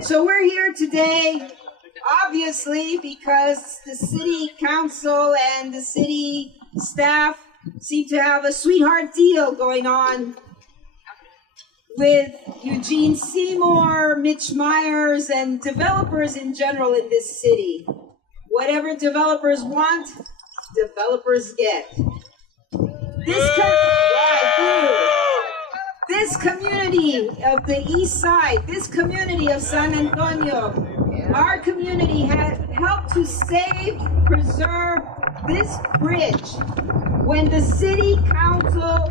So we're here today, obviously, because the city council and the city staff seem to have a sweetheart deal going on with Eugene Seymour, Mitch Myers, and developers in general in this city. Whatever developers want, developers get. This community of the East Side, this community of San Antonio, our community has helped to save, preserve this bridge when the city council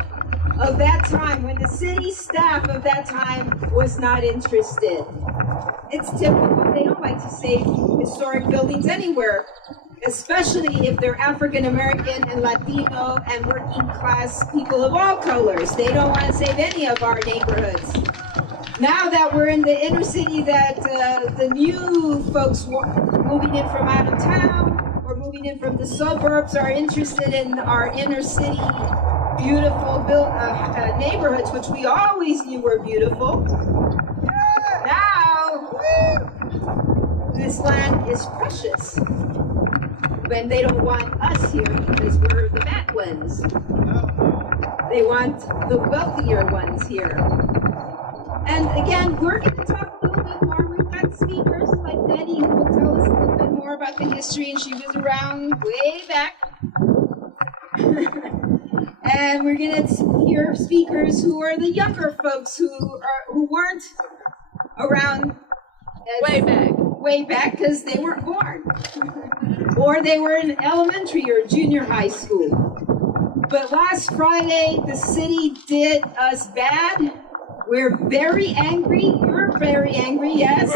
of that time, when the city staff of that time was not interested. It's typical. They don't like to save historic buildings anywhere, especially if they're African American and Latino and working class people of all colors. They don't want to save any of our neighborhoods. Now that we're in the inner city, that the new folks moving in from out of town or moving in from the suburbs are interested in our inner city beautiful neighborhoods, which we always knew were beautiful. Now, this land is precious when they don't want us here because we're the bad ones. They want the wealthier ones here. And again, we're going to talk a little bit more. We've got speakers like Betty who will tell us a little bit more about the history, and she was around way back. And we're going to hear speakers who are the younger folks who weren't around way back because they weren't born, or they were in elementary or junior high school. But last Friday, the city did us bad. We're very angry. You're very angry, yes.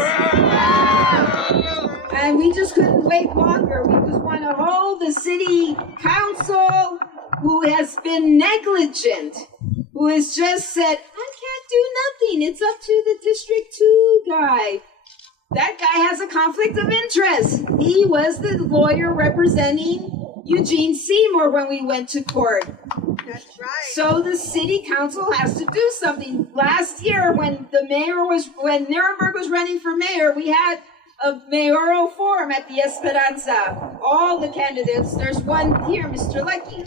And we just couldn't wait longer. We just want to hold the city council, who has been negligent, who has just said, I can't do nothing. It's up to the District 2 guy. That guy has a conflict of interest. He was the lawyer representing Eugene Seymour when we went to court. That's right. So the city council has to do something. Last year, when Nuremberg was running for mayor, we had a mayoral forum at the Esperanza. All the candidates, there's one here, Mr. Lucky.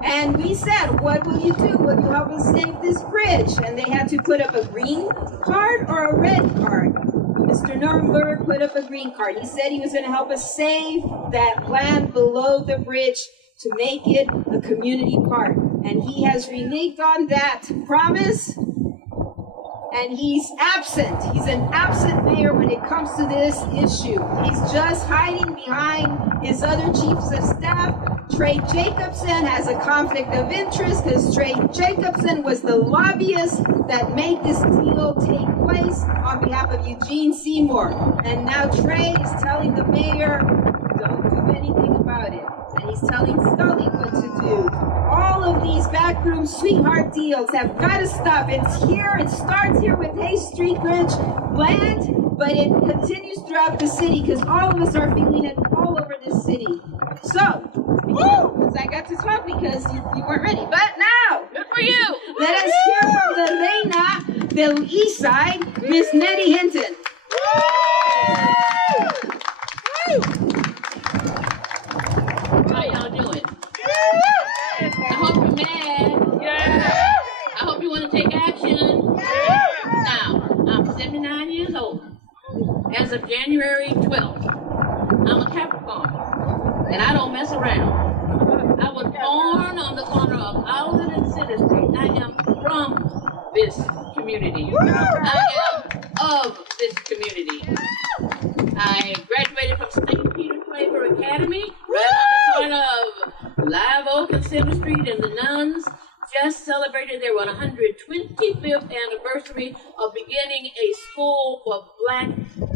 And we said, what will you do? Will you help us save this bridge? And they had to put up a green card or a red card. Mr. Nuremberg put up a green card. He said he was going to help us save that land below the bridge to make it a community park. And he has reneged on that promise. And he's absent. He's an absent mayor when it comes to this issue. He's just hiding behind his other chiefs of staff. Trey Jacobson has a conflict of interest because Trey Jacobson was the lobbyist that made this deal take place on behalf of Eugene Seymour. And now Trey is telling the mayor, don't do anything about it. And he's telling Sculley what to do. All of these backroom sweetheart deals have got to stop. It's here. It starts here with Hayes Street Bridge land, but it continues throughout the city because all of us are feeling it all over this city. So, because I got to talk because you weren't ready. But now, good for you. Let us hear from the Reina del East Side, Miss Nettie Hinton. How y'all doing? I hope you're mad. Yeah. I hope you want to take action. Now, I'm 79 years old. As of January 12th, I'm a Capricorn, and I don't mess around. I was born on the corner of Alden and Center Street. I am from this community. I am of this community. I graduated from St. Peter Claver Academy, right on the corner of Live Oak and Center Street, and the nuns just celebrated their 125th anniversary of beginning a school for black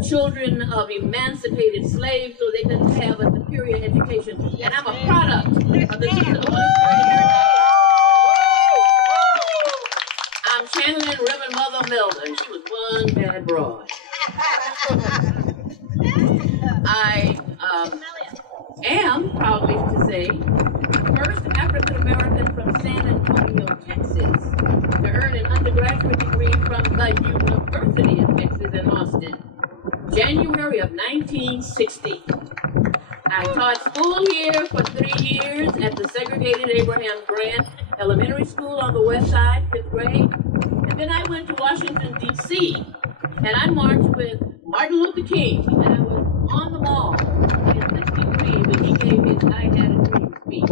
children of emancipated slaves so they could have a superior education. And I'm a product of the Sister of Holy Spirit. I'm channeling Reverend Mother Melvin. She was one bad broad. I am, proudly to say, the first African American from San Antonio, Texas, to earn an undergraduate degree from the University of Texas January of 1960. I taught school here for 3 years at the segregated Abraham Grant Elementary School on the west side, 5th grade. And then I went to Washington, D.C., and I marched with Martin Luther King, and I was on the wall in 63 when he gave his I Had a Dream speech.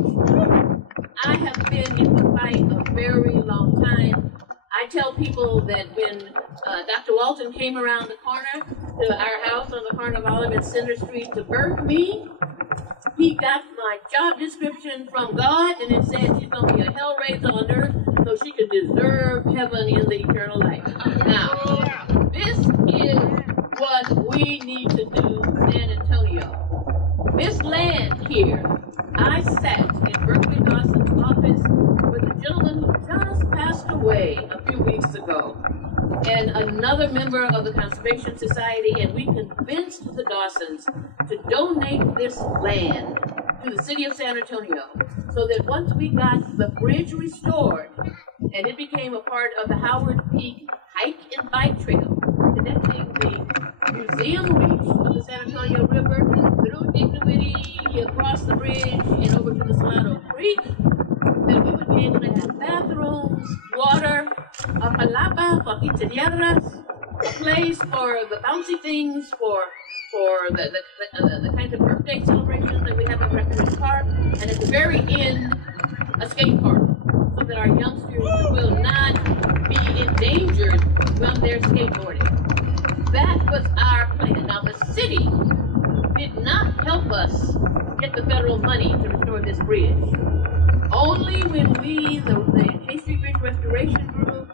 I have been in the fight a very long time. I tell people that when Dr. Walton came around the corner to our house on the corner of Olive and Center Street to birth me, he got my job description from God, and it said she's going to be a hellraiser on earth so she could deserve heaven in the eternal life. Now, this is what we need to do, San Antonio. This land here, I sat in Berkeley Dawson's office with a gentleman who just passed away a few weeks ago, and another member of the Conservation Society, and we convinced the Dawsons to donate this land to the city of San Antonio, so that once we got the bridge restored, and it became a part of the Howard Peak hike and bike trail, connecting the museum reach of the San Antonio River through Dignity, across the bridge, and over to the Salado Creek, that we would be able to have bathrooms, water, a palapa for quinceañeras, a place for the bouncy things, for the kinds of birthday celebrations that we have at Recreation Park, and at the very end, a skate park, so that our youngsters will not be endangered when they're skateboarding. That was our plan. Now, the city did not help us get the federal money to restore this bridge. Only when we, the Hay Street Bridge Restoration Group,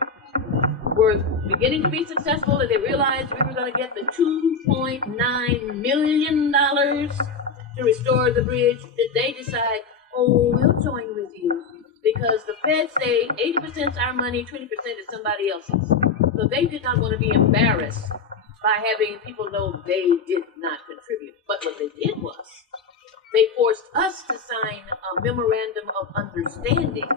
were beginning to be successful and they realized we were going to get the $2.9 million to restore the bridge, did they decide, oh, we'll join with you. Because the feds say 80% is our money, 20% is somebody else's. So they did not want to be embarrassed by having people know they did not contribute. But what they did was, they forced us to sign a memorandum of understanding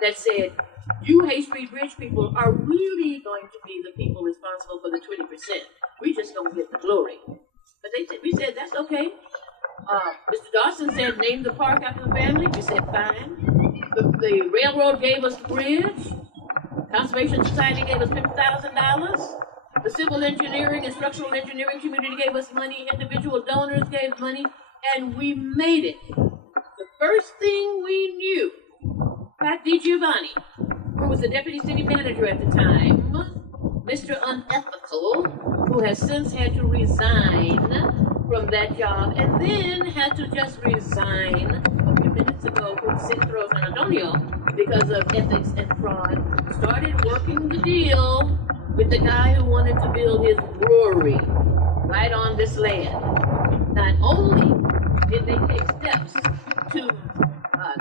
that said, you Hay Street Bridge people are really going to be the people responsible for the 20%. We just don't get the glory. But we said, that's okay. Mr. Dawson said, name the park after the family. We said, fine. The railroad gave us the bridge. Conservation Society gave us $50,000. The civil engineering and structural engineering community gave us money. Individual donors gave money. And we made it. The first thing we knew, Pat DiGiovanni, who was the deputy city manager at the time, Mr. Unethical, who has since had to resign from that job, and then had to just resign a few minutes ago from City of San Antonio because of ethics and fraud, started working the deal with the guy who wanted to build his brewery right on this land. Not only did they take steps to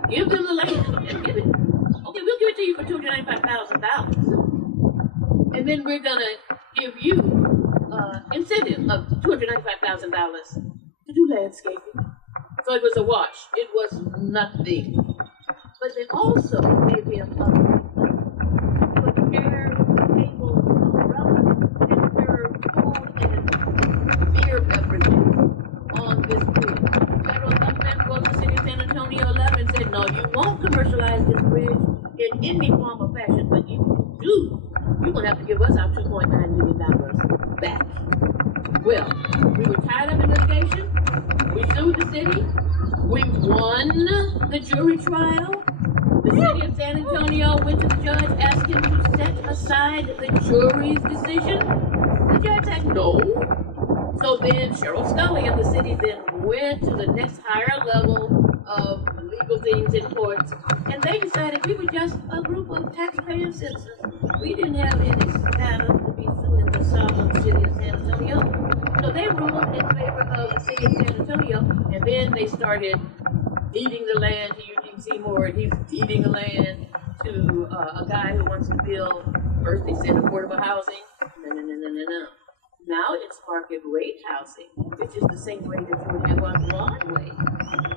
give them the land and give it, okay, we'll give it to you for $295,000, and then we're gonna give you incentive of $295,000 to do landscaping. So it was a wash. It was nothing. But they also gave him a chair, table, umbrella, and serve food and beer beverages on this bridge. Federal government wrote the city of San Antonio a letter and said, no, you won't commercialize this bridge in any form or fashion, but if you do, you're going to have to give us our $2.9 million back. Well, we were tied up in litigation. We sued the city. We won the jury trial. The city of San Antonio went to the judge, asked him to set aside the jury's decision. The judge said no. So then Sheryl Sculley of the city then went to the next higher level of legal things in courts, and they decided we were just a group of taxpaying citizens. We didn't have any status to be suing the sovereign city of San Antonio. So they ruled in favor of the city of San Antonio, and then they started deeding the land to Eugene Seymour, and he's deeding the land to a guy who wants to build, first they said affordable housing. No. Now it's market rate housing, which is the same way that you would have on Broadway.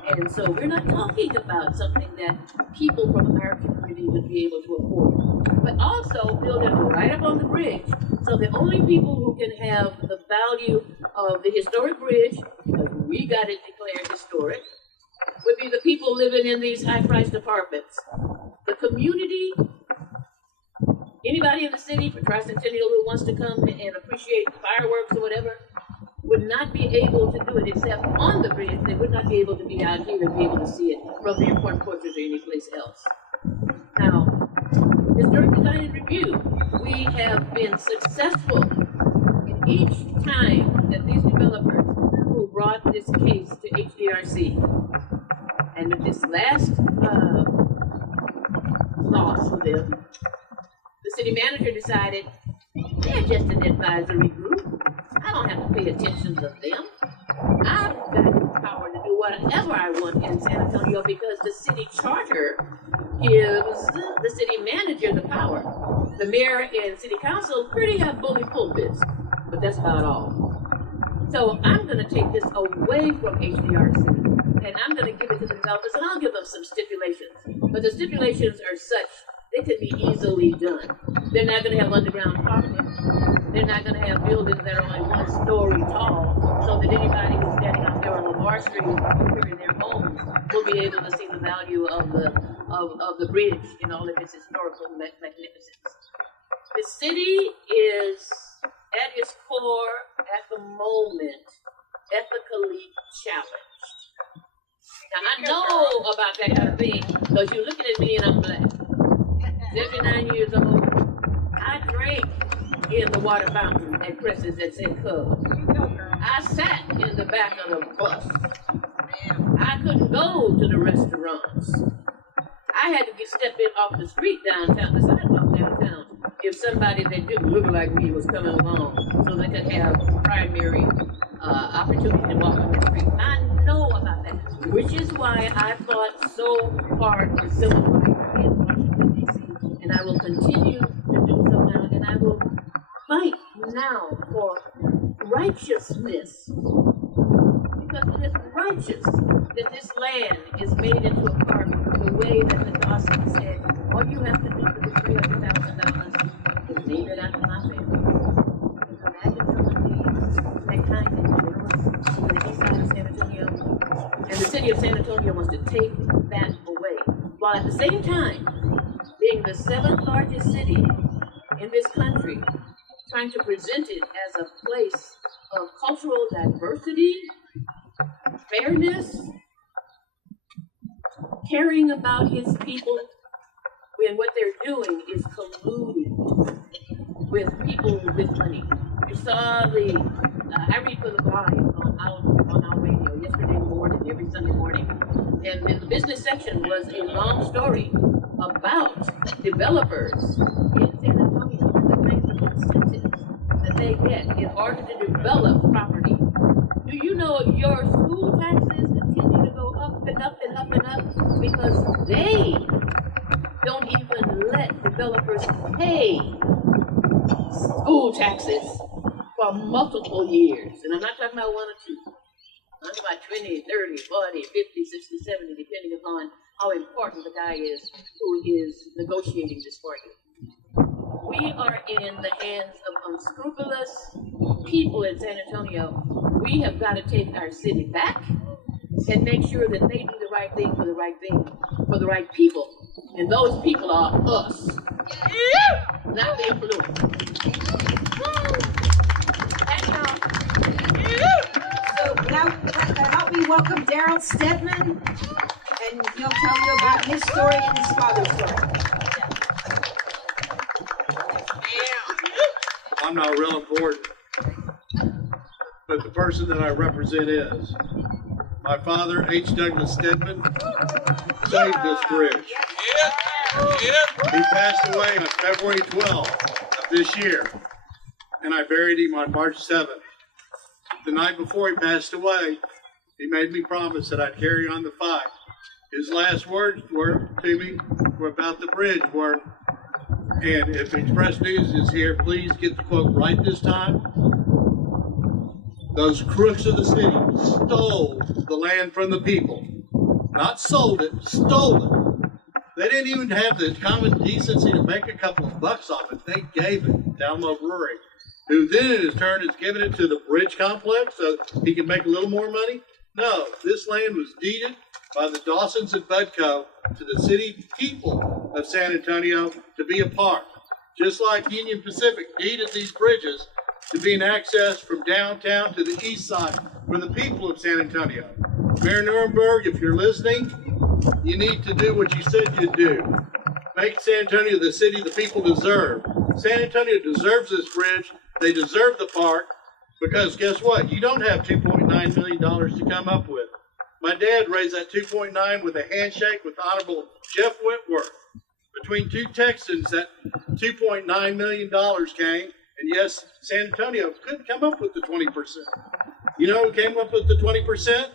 And so we're not talking about something that people from our community would be able to afford, but also build it right up on the bridge. So the only people who can have the value of the historic bridge, because we got it declared historic, would be the people living in these high-priced apartments. The community, anybody in the city for Tricentennial who wants to come and appreciate fireworks or whatever, would not be able to do it except on the bridge. They would not be able to be out here and be able to see it from the airport porches or anyplace else. Now, Historic Design and Review, we have been successful in each time that these developers who brought this case to HDRC, and with this last loss for them, the city manager decided they're just an advisory group. I don't have to pay attention to them. I've got the power to do whatever I want in San Antonio because the city charter gives the city manager the power. The mayor and city council pretty have bully pulpits, but that's about all. So I'm going to take this away from HDRC, and I'm going to give it to the developers, and I'll give them some stipulations. But the stipulations are such, they could be easily done. They're not going to have underground parking. They're not going to have buildings that are only 1 story tall, so that anybody who's standing out there on Lamar Street here in their homes will be able to see the value of the bridge in all of its historical magnificence. The city is, at its core, at the moment, ethically challenged. Now, I know about that kind of thing because you're looking at me and I'm black. 79 years old. I drank in the water fountain at Chris's at St. Cub. I sat in the back of the bus. I couldn't go to the restaurants. I had to step in off the street downtown, the sidewalk downtown, if somebody that didn't look like me was coming along so they could have primary opportunity to walk on the street. I know about that, which is why I fought so hard for civil rights in Washington, D.C., and I will continue to do so now, and I will fight now for righteousness, because it is righteous that this land is made into a park the way that the Dawson said, all you have to do for the $300,000 is name it after my family. Imagine someone being that kind and generous to the east side of San Antonio, and the city of San Antonio wants to take that away, while at the same time being the 7th largest city in this country, trying to present it as a place of cultural diversity, fairness, caring about his people, when what they're doing is colluding with people with money. You saw I read for the Volume on our radio yesterday morning, every Sunday morning, and in the business section was a long story about developers in San Antonio, the kinds of incentives that they get in order to develop property. Do you know your school taxes continue to go up and up and up and up because they don't even let developers pay school taxes for multiple years? And I'm not talking about 1 or 2. I'm talking about 20, 30, 40, 50, 60, 70, depending upon how important the guy is who is negotiating this for you. We are in the hands of unscrupulous people in San Antonio. We have got to take our city back and make sure that they do the right thing for the right thing for the right people. And those people are us, not the influence. So now help me welcome Daryl Stedman, and he'll tell you about his story and his father's story. I'm not real important, but the person that I represent is. My father, H. Douglas Stedman, saved this bridge. He passed away on February 12th of this year, and I buried him on March 7th. The night before he passed away, he made me promise that I'd carry on the fight. His last words to me were about the bridge work. And if Express News is here, please get the quote right this time. those crooks of the city stole the land from the people. Not sold it, stole it. They didn't even have the common decency to make a couple of bucks off it. They gave it to Alamo Brewery, who then in his turn has given it to the bridge complex so he can make a little more money. No, this land was deeded by the Dawsons and Budco to the city people of San Antonio to be a park. Just like Union Pacific deeded these bridges to be an access from downtown to the east side for the people of San Antonio. Mayor Nuremberg, if you're listening, you need to do what you said you'd do. Make San Antonio the city the people deserve. San Antonio deserves this bridge. They deserve the park because guess what? You don't have $2.9 million to come up with. My dad raised that 2.9 with a handshake with Honorable Jeff Whitworth. Between two Texans, that $2.9 million came. And yes, San Antonio couldn't come up with the 20%. You know who came up with the 20%?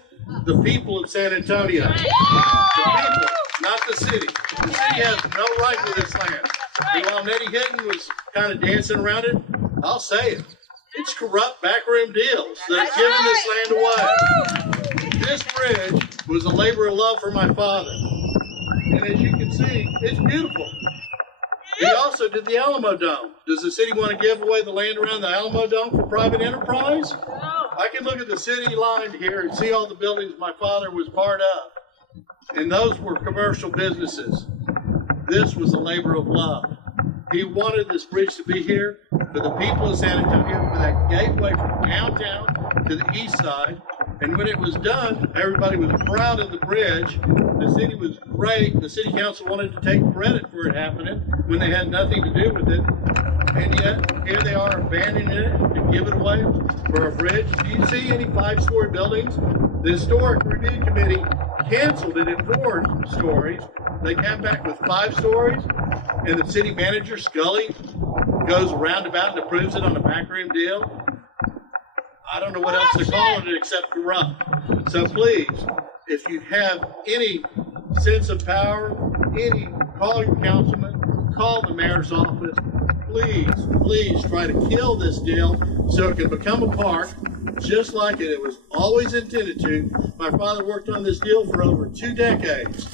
The people of San Antonio. The people, not the city. The city has no right to this land. And while Nettie Hinton was kind of dancing around it, I'll say it. It's corrupt backroom deals that have given this land away. This bridge was a labor of love for my father. And as you can see, it's beautiful. He also did the Alamo Dome. Does the city want to give away the land around the Alamo Dome for private enterprise? I can look at the city line here and see all the buildings my father was part of. And those were commercial businesses. This was a labor of love. He wanted this bridge to be here for the people of San Antonio, for that gateway from downtown to the east side. And when it was done, everybody was proud of the bridge. The city was great. The city council wanted to take credit for it happening when they had nothing to do with it. And yet, here they are abandoning it to give it away for a bridge. Do you see any 5-story buildings? The Historic Review Committee canceled it at 4 stories. They came back with 5 stories, and the City Manager Sculley goes roundabout and approves it on a backroom deal. I don't know what else to call it except corrupt. So please, if you have any sense of power, call your councilman, call the mayor's office. Please try to kill this deal so it can become a park just like it was always intended to. My father worked on this deal for over 2 decades.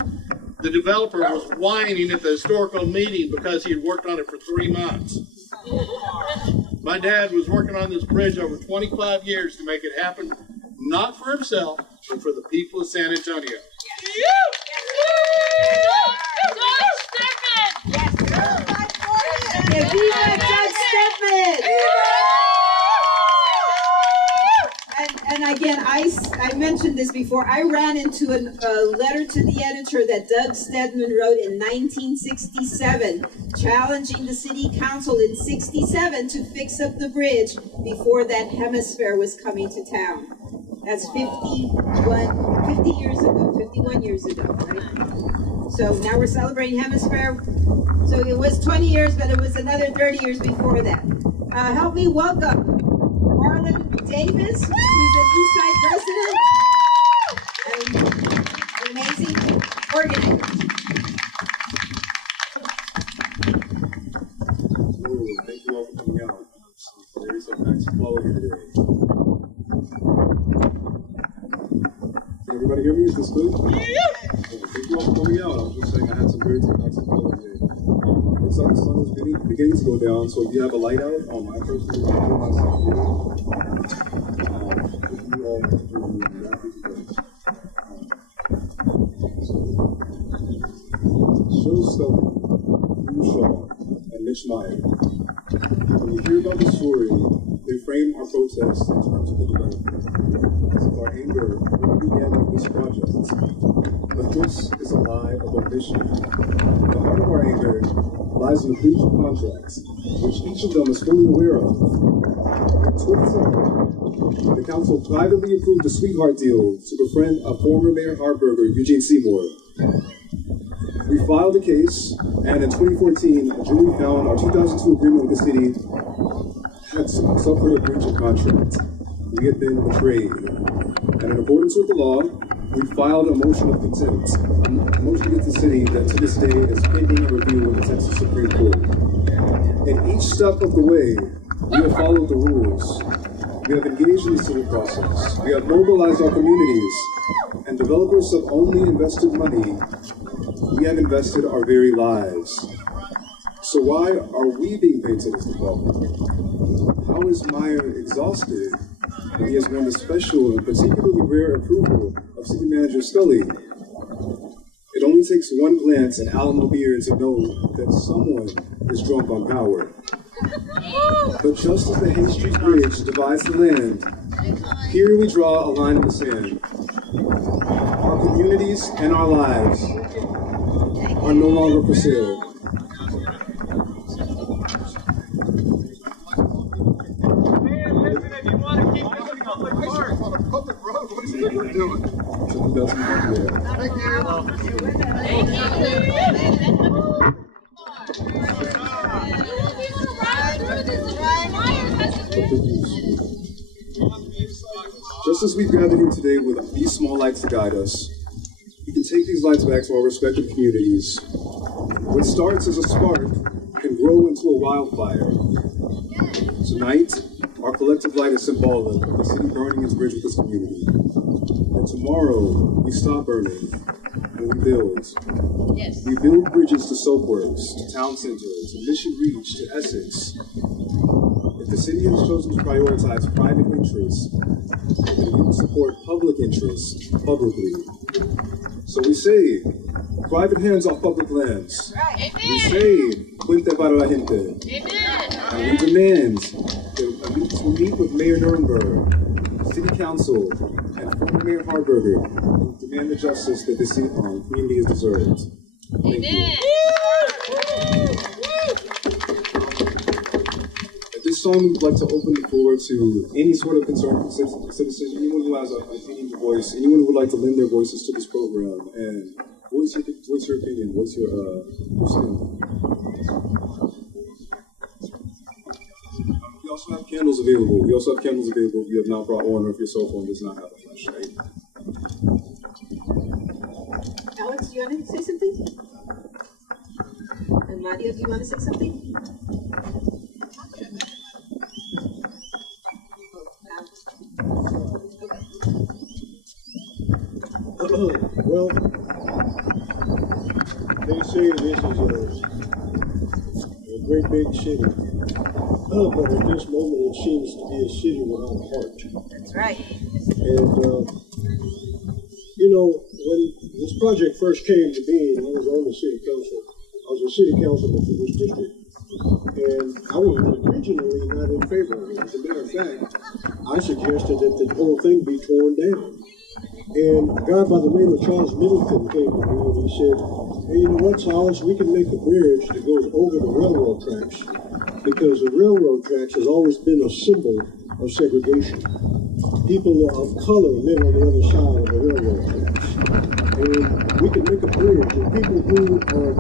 The developer was whining at the historical meeting because he had worked on it for 3 months. My dad was working on this bridge over 25 years to make it happen, not for himself, but for the people of San Antonio. And again, I mentioned this before. I ran into a letter to the editor that Doug Stedman wrote in 1967, challenging the city council in 67 to fix up the bridge before that hemisphere was coming to town. That's 51 years ago, right? So now we're celebrating hemisphere. So it was 20 years, but it was another 30 years before that. Help me welcome Marlon Davis, who's an Eastside resident and an amazing organizer. Thank you all for coming out. There is some facts to follow here today. Can everybody hear me? Is this good? Thank you all for coming out. I was just saying I had some very good facts to follow today. Looks like the sun is beginning to go down, so if you have a light out, I personally will myself here. If you all want to join me, I'm happy to go. Sheryl Sculley, Hugh Shaw, and Mitch Meyer. When you hear about the story, they frame our protest in terms of the development. Our anger when we began with this project. But this is a lie of omission. The heart of our anger lies in the breach of contracts, which each of them is fully aware of. In 2010, the council privately approved a sweetheart deal to befriend a former Mayor Harburger, Eugene Seymour. We filed a case, and in 2014, a jury found our 2002 agreement with the city had suffered a breach of contract. We had been betrayed. And in accordance with the law, we filed a motion of contempt, a motion against the city that to this day is pending a review with the Texas Supreme Court. And each step of the way, we have followed the rules. We have engaged in the city process. We have mobilized our communities, and developers have only invested money. We have invested our very lives. So why are we being painted as the problem? How is Meyer exhausted when he has won the special and particularly rare approval of City Manager Sculley? It only takes one glance at Alamo Beer to know that someone is drunk on power. But just as the Hay Street Bridge divides the land, here we draw a line in the sand. Our communities and our lives are no longer for sale. Just as we've gathered here today with these small lights to guide us, we can take these lights back to our respective communities. What starts as a spark can grow into a wildfire. Tonight, our collective light is symbolic of the city burning its bridge with its community. And tomorrow, we stop burning and we build. Yes. We build bridges to Soapworks, to Town Center, to Mission Reach, to Essex. If the city has chosen to prioritize private interests, then we will support public interests publicly. So we say, private hands off public lands. Amen. We say, cuente para la gente. Amen. And we demand to meet with Mayor Nuremberg, City Council, and former Mayor Harburger, and demand the justice that this community has deserved. Thank you. At this time, we would like to open the floor to any sort of concerned citizen, anyone who has an opinion to voice, anyone who would like to lend their voices to this program, and voice your opinion, voice your stand. We also have candles available. We also have candles available if you have not brought one or if your cell phone does not have a flashlight. Alex, do you want to say something? And Nadia, do you want to say something? Well, they say this is a great big city, but at this moment it seems to be a city without a heart. That's right. And, you know, when this project first came to being, I was on the city council. I was a city councilman for this district. And I was originally not in favor of it. As a matter of fact, I suggested that the whole thing be torn down. And a guy by the name of Charles Middleton came to me and he said, hey, you know what, Silas, we can make a bridge that goes over the railroad tracks because the railroad tracks has always been a symbol of segregation. People of color live on the other side of the railroad tracks. And we can make a bridge, and people who are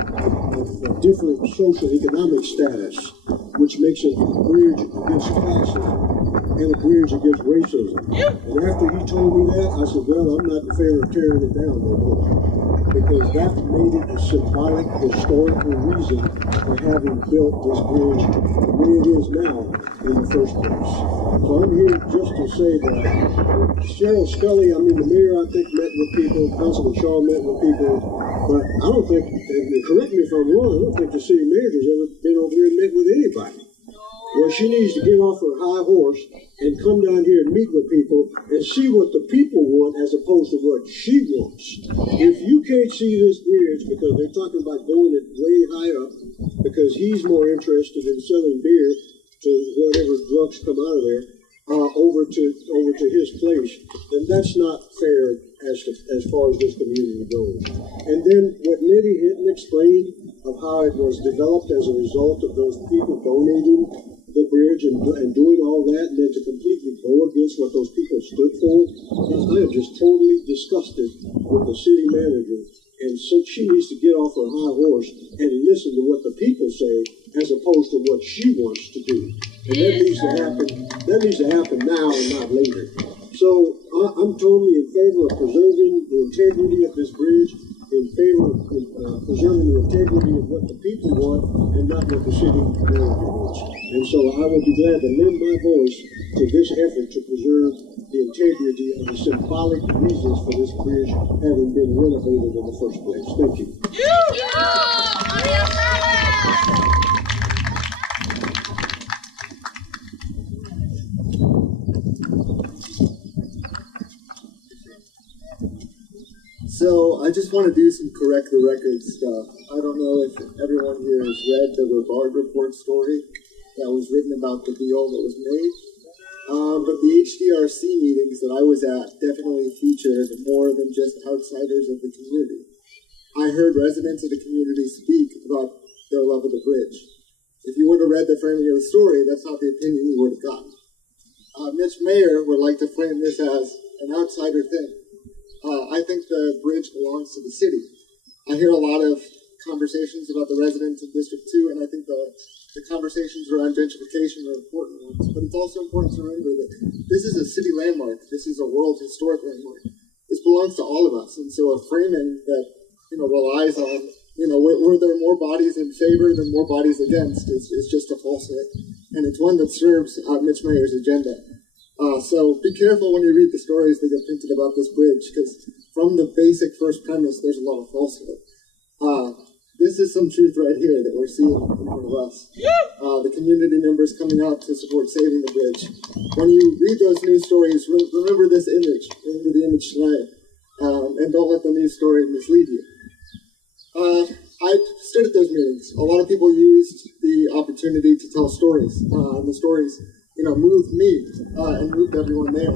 of a different social economic status, which makes it a bridge against classism and a bridge against racism. And after he told me that, I said, well, I'm not in favor of tearing it down no more, because that made it a symbolic, historical reason for having built this bridge the way it is now in the first place. So I'm here just to say that Sheryl Sculley, I mean, the mayor, I think, met with people, Councilman Shaw met with people, but I don't think, and correct me if I'm wrong, I don't think the city manager's ever been over here and met with anybody. Well, she needs to get off her high horse and come down here and meet with people and see what the people want as opposed to what she wants. If you can't see this bridge because they're talking about going it way high up because he's more interested in selling beer to whatever drunks come out of there over to his place, then that's not fair as far as this community goes. And then what Nettie Hinton explained of how it was developed as a result of those people donating the bridge and doing all that, and then to completely go against what those people stood for, I am just totally disgusted with the city manager. And so she needs to get off her high horse and listen to what the people say as opposed to what she wants to do. And that needs to happen. That needs to happen now and not later. So I'm totally in favor of preserving the integrity of this bridge. in favor of preserving the integrity of what the people want and not what the city manager wants. And so I will be glad to lend my voice to this effort to preserve the integrity of the symbolic reasons for this bridge having been renovated in the first place. Thank you. So I just want to do some correct the record stuff. I don't know if everyone here has read the Rivard Report story that was written about the deal that was made. But the HDRC meetings that I was at definitely featured more than just outsiders of the community. I heard residents of the community speak about their love of the bridge. If you would have read the framing of the story, that's not the opinion you would have gotten. Mitch Mayer would like to frame this as an outsider thing. I think the bridge belongs to the city. I hear a lot of conversations about the residents of District 2, and I think the conversations around gentrification are important ones. But it's also important to remember that this is a city landmark. This is a world historic landmark. This belongs to all of us. And so a framing that, relies on, were there more bodies in favor than more bodies against is just a falsehood. And it's one that serves Mitch Mayer's agenda. So be careful when you read the stories that get printed about this bridge, because from the basic first premise, there's a lot of falsehood. This is some truth right here that we're seeing in front of us. The community members coming out to support saving the bridge. When you read those news stories, remember this image. Remember the image tonight. And don't let the news story mislead you. I stood at those meetings. A lot of people used the opportunity to tell stories. And the stories moved me and moved everyone there.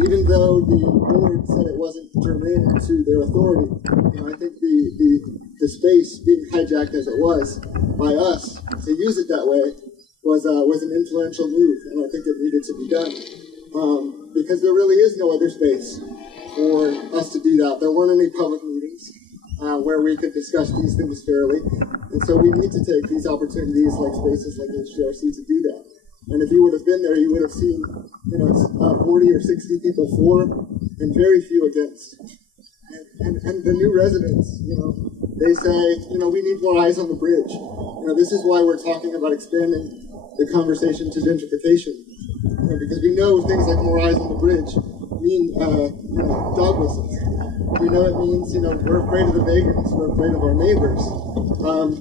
Even though the board said it wasn't germane to their authority, I think the space being hijacked as it was by us to use it that way was an influential move, and I think it needed to be done because there really is no other space for us to do that. There weren't any public meetings where we could discuss these things fairly, and so we need to take these opportunities like spaces like HDRC to do that. And if you would have been there, you would have seen, 40 or 60 people for and very few against. And the new residents, they say, we need more eyes on the bridge. This is why we're talking about expanding the conversation to gentrification. Because we know things like more eyes on the bridge mean, dog whistles. We know it means, we're afraid of the vagrants, we're afraid of our neighbors.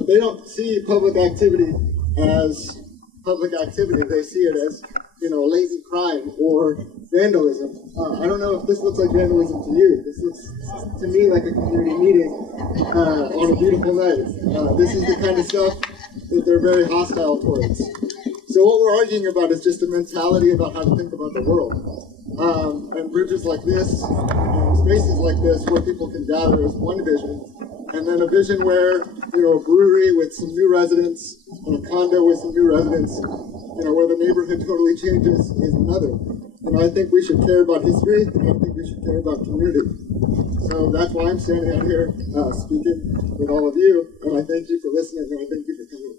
They don't see public activity as public activity. They see it as, latent crime or vandalism. I don't know if this looks like vandalism to you. This looks to me like a community meeting on a beautiful night. This is the kind of stuff that they're very hostile towards. So what we're arguing about is just a mentality about how to think about the world. And bridges like this, and spaces like this where people can gather is one vision. And then a vision where, a brewery with some new residents and a condo with some new residents, where the neighborhood totally changes is another. And I think we should care about history, and I think we should care about community. So that's why I'm standing out here speaking with all of you, and I thank you for listening, and I thank you for coming.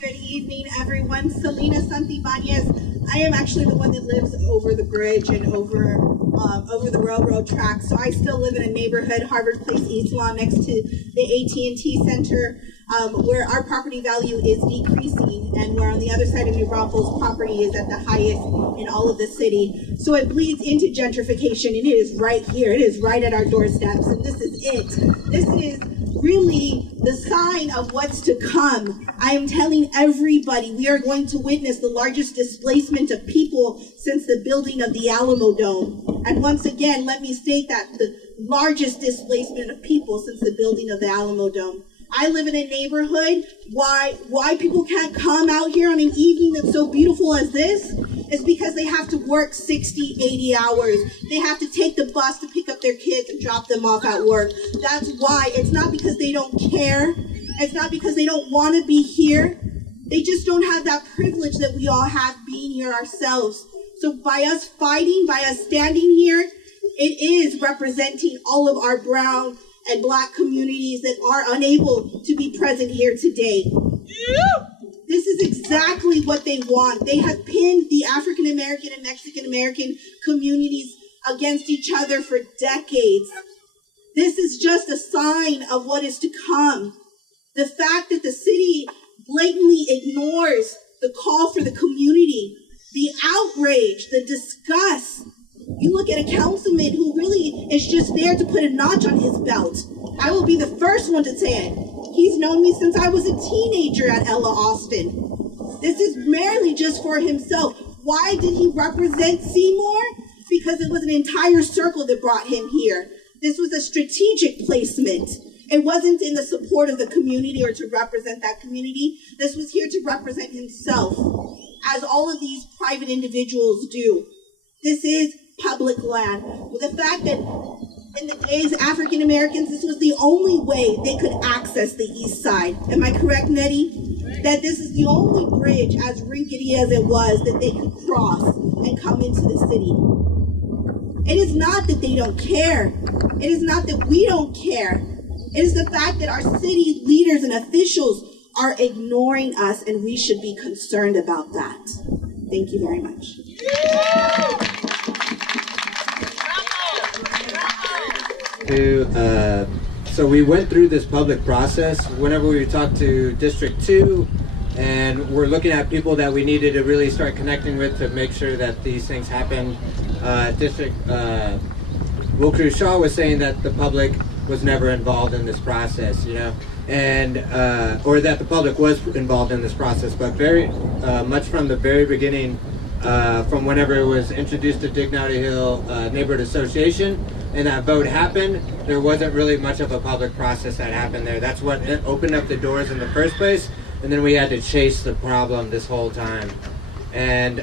Good evening, everyone. Selena Santibanez. I am actually the one that lives over the bridge and over the railroad tracks. So I still live in a neighborhood, Harvard Place, East Lawn, next to the AT&T Center, where our property value is decreasing, and where on the other side of New Braunfels, property is at the highest in all of the city. So it bleeds into gentrification, and it is right here. It is right at our doorsteps, and this is it. This is really the sign of what's to come. I am telling everybody we are going to witness the largest displacement of people since the building of the Alamo Dome. And once again, let me state that the largest displacement of people since the building of the Alamo Dome. I live in a neighborhood. Why people can't come out here on an evening that's so beautiful as this is because they have to work 60, 80 hours. They have to take the bus to pick up their kids and drop them off at work. That's why. It's not because they don't care. It's not because they don't want to be here. They just don't have that privilege that we all have being here ourselves. So by us fighting, by us standing here, it is representing all of our brown and Black communities that are unable to be present here today. This is exactly what they want. They have pinned the African American and Mexican American communities against each other for decades. This is just a sign of what is to come. The fact that the city blatantly ignores the call for the community, the outrage, the disgust. You look at a councilman who really is just there to put a notch on his belt. I will be the first one to say it. He's known me since I was a teenager at Ella Austin. This is merely just for himself. Why did he represent Seymour? Because it was an entire circle that brought him here. This was a strategic placement. It wasn't in the support of the community or to represent that community. This was here to represent himself, as all of these private individuals do. This is public land. With the fact that in the days African Americans, this was the only way they could access the east side. Am I correct, Nettie? That this is the only bridge, as rickety as it was, that they could cross and come into the city. It is not that they don't care. It is not that we don't care. It is the fact that our city leaders and officials are ignoring us, and we should be concerned about that. Thank you very much. So we went through this public process whenever we talked to District 2, and we're looking at people that we needed to really start connecting with to make sure that these things happen. Will Cruz Shaw was saying that the public was never involved in this process, you know, and or that the public was involved in this process, but very much from the very beginning, from whenever it was introduced to Dignity Hill Neighborhood Association and that vote happened, there wasn't really much of a public process that happened there. That's what opened up the doors in the first place, and then we had to chase the problem this whole time. And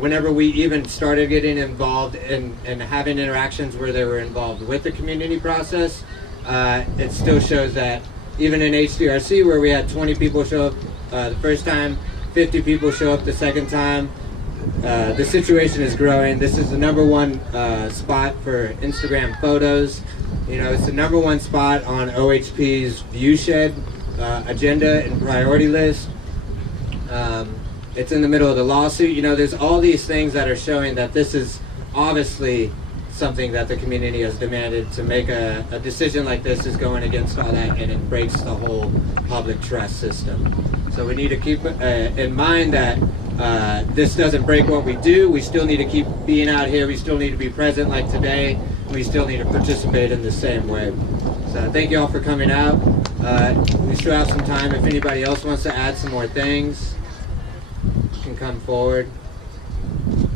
whenever we even started getting involved in having interactions where they were involved with the community process, it still shows that even in HDRC, where we had 20 people show up the first time, 50 people show up the second time, the situation is growing. This is the #1 spot for Instagram photos. You know, it's the #1 spot on OHP's viewshed agenda and priority list. It's in the middle of the lawsuit. You know, there's all these things that are showing that this is obviously something that the community has demanded. To make a decision like this is going against all that, and it breaks the whole public trust system. So we need to keep in mind that this doesn't break what we do. We still need to keep being out here. We still need to be present like today. We still need to participate in the same way. So thank you all for coming out. We still have some time. If anybody else wants to add some more things, can come forward.